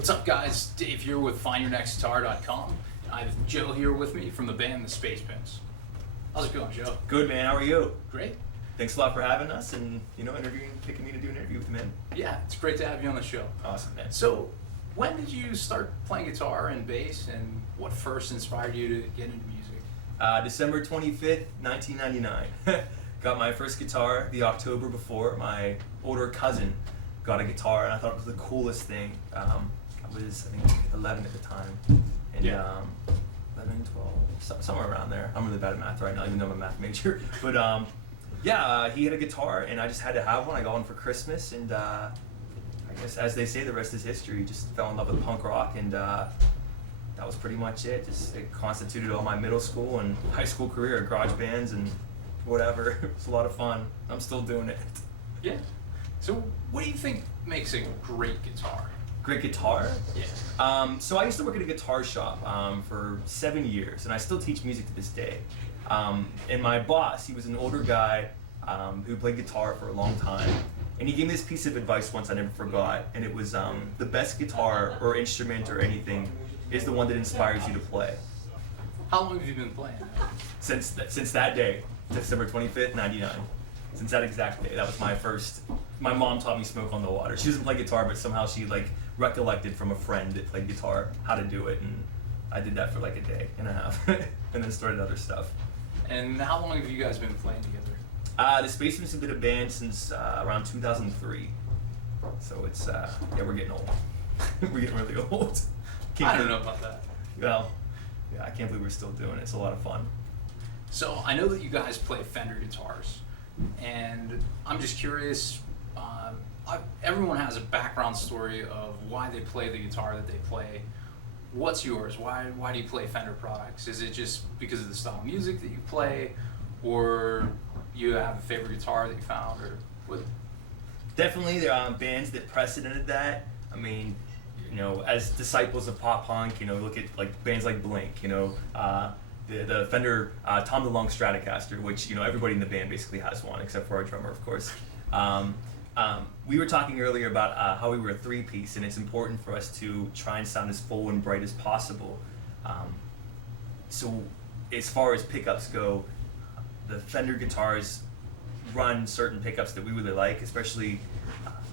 What's up, guys? Dave here with FindYourNextGuitar.com. I have Joe here with me from the band, the SpacePimps. How's it going, Joe? Good, man. How are you? Great. Thanks a lot for having us and, picking me to do an interview with the men. Yeah, it's great to have you on the show. Awesome, man. So, when did you start playing guitar and bass, and what first inspired you to get into music? December 25th, 1999. Got my first guitar the October before. My older cousin got a guitar, and I thought it was the coolest thing. I was, 11 at the time. And, 11, 12, somewhere around there. I'm really bad at math right now, even though I'm a math major. But he had a guitar, and I just had to have one. I got one for Christmas, and I guess, as they say, the rest is history. Just fell in love with punk rock, and that was pretty much it. It constituted all my middle school and high school career, garage bands and whatever. It was a lot of fun. I'm still doing it. Yeah. So, what do you think makes a great guitar? Great guitar? Yeah. So I used to work at a guitar shop for 7 years, and I still teach music to this day. And my boss, he was an older guy who played guitar for a long time, and he gave me this piece of advice once I never forgot, and it was the best guitar or instrument or anything is the one that inspires you to play. How long have you been playing? Since that day, December 25th, 99. Since that exact day, that was my first. My mom taught me Smoke on the Water. She doesn't play guitar, but somehow she recollected from a friend that played guitar how to do it, and I did that for a day and a half, and then started other stuff. And how long have you guys been playing together? The SpacePimps have been a band since around 2003. So it's we're getting old. We're getting really old. I don't know about that. Well, yeah, I can't believe we're still doing it. It's a lot of fun. So I know that you guys play Fender guitars, and I'm just curious. Everyone has a background story of why they play the guitar that they play. What's yours? Why do you play Fender products? Is it just because of the style of music that you play, or you have a favorite guitar that you found, or what? Definitely, there are bands that precedented that. As disciples of pop punk, look at bands like Blink. The Fender Tom DeLonge Stratocaster, which everybody in the band basically has one, except for our drummer, of course. We were talking earlier about how we were a three-piece, and it's important for us to try and sound as full and bright as possible. So as far as pickups go, the Fender guitars run certain pickups that we really like, especially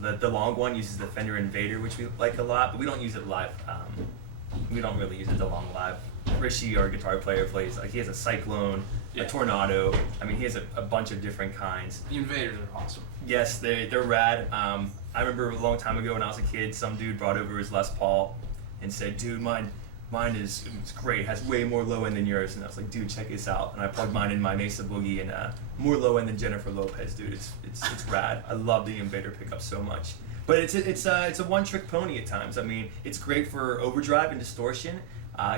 the long one uses the Fender Invader, which we like a lot, but we don't use it live. We don't really use it the long live. Rishi, our guitar player, plays, he has a Cyclone, a Tornado. He has a bunch of different kinds. The Invaders are awesome. Yes, they're rad. I remember a long time ago when I was a kid, some dude brought over his Les Paul and said, dude, mine is great, it has way more low end than yours. And I was like, dude, check this out. And I plugged mine in my Mesa Boogie, and more low end than Jennifer Lopez, dude. It's rad. I love the Invader pickup so much. But it's a one-trick pony at times. It's great for overdrive and distortion.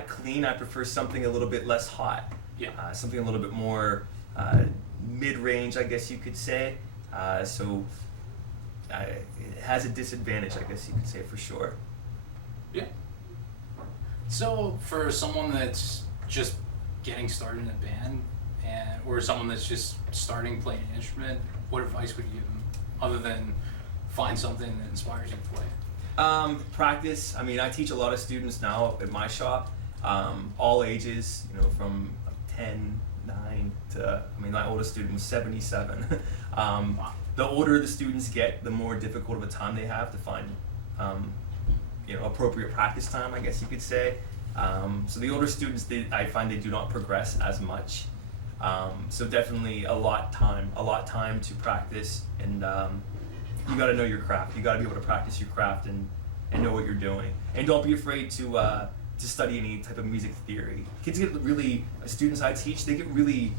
Clean, I prefer something a little bit less hot. Yeah. Something a little bit more mid-range, I guess you could say. So it has a disadvantage, I guess you could say, for sure. Yeah. So for someone that's just getting started in a band, or someone that's just starting playing an instrument, what advice would you give them other than find something that inspires you to play? Practice. I teach a lot of students now at my shop, all ages, from 10, 9 to, my oldest student was 77. Wow. The older the students get, the more difficult of a time they have to find, appropriate practice time, I guess you could say. So the older students, I find they do not progress as much. So definitely a lot time to practice, and you got to know your craft. You got to be able to practice your craft and know what you're doing. And don't be afraid to study any type of music theory. Kids get really, students I teach, they get really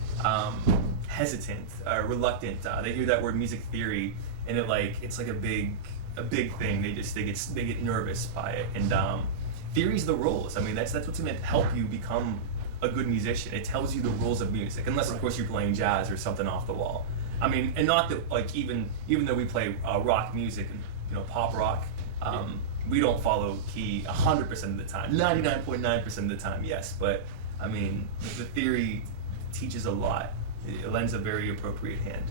hesitant, reluctant. They hear that word music theory, and it's like a big thing. They get nervous by it. And theory's the rules. That's what's going to help you become a good musician. It tells you the rules of music, unless of course you're playing jazz or something off the wall. And not that even though we play rock music and pop rock, we don't follow key 100% of the time. 99.9% of the time, yes. But the theory teaches a lot. It lends a very appropriate hand.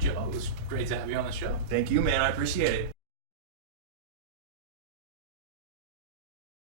Joe, it was great to have you on the show. Thank you, man. I appreciate it.